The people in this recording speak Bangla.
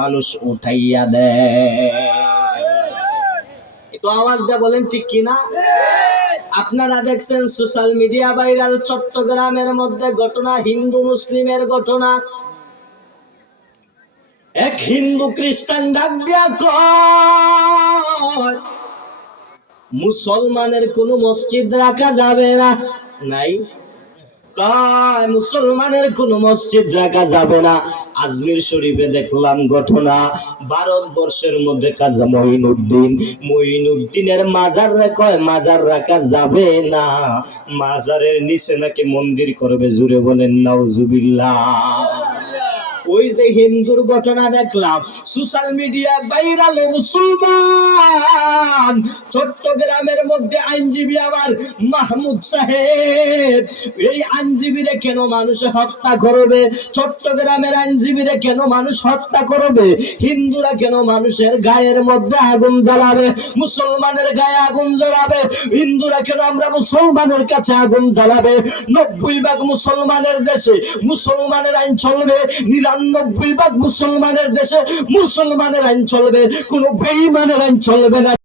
মানুষ উঠাইয়া দেয়। একটু আওয়াজ দিয়ে বলেন ঠিক কিনা। আপনারা দেখছেন সোশ্যাল মিডিয়া ভাইরাল চট্টগ্রামের মধ্যে ঘটনা, হিন্দু মুসলিমের ঘটনা। এক হিন্দু খ্রিস্টান ডাক দিয়া কয় মুসলমানের কোন মসজিদ রাখা যাবে না। নাই কয় মুসলমানের কোন মসজিদ রাখা যাবে না। আজমির শরীফে দেখলাম ঘটনা, ভারতবর্ষের মধ্যে কাজী মঈনুদ্দিনের মাজার কয় মাজার রাখা যাবে না, মাজারের নিচে নাকি মন্দির করবে। জুড়ে বলেন নাউজুবিল্লাহ। ওই যে হিন্দুর ঘটনা দেখলাম সোশ্যাল মিডিয়া ভাইরাল, মুসলমান চট্টগ্রামের মধ্যে আইনজীবী আমার মাহমুদ সাহেব, এই আইনজীবীরে কেন মানুষ হত্যা করবে? চট্টগ্রামের আইনজীবীরে কেন মানুষ হত্যা করবে? হিন্দুরা কেন মানুষের গায়ের মধ্যে আগুন জ্বালাবে, মুসলমানের গায়ে আগুন জ্বালাবে? হিন্দুরা কেন আমরা মুসলমানের কাছে আগুন জ্বালাবে? 90% মুসলমানের দেশে মুসলমানের আইন চলবে, 99% মুসলমানের দেশে মুসলমানের আইন চলবে, কোন বেঈমানের আইন চলবে না।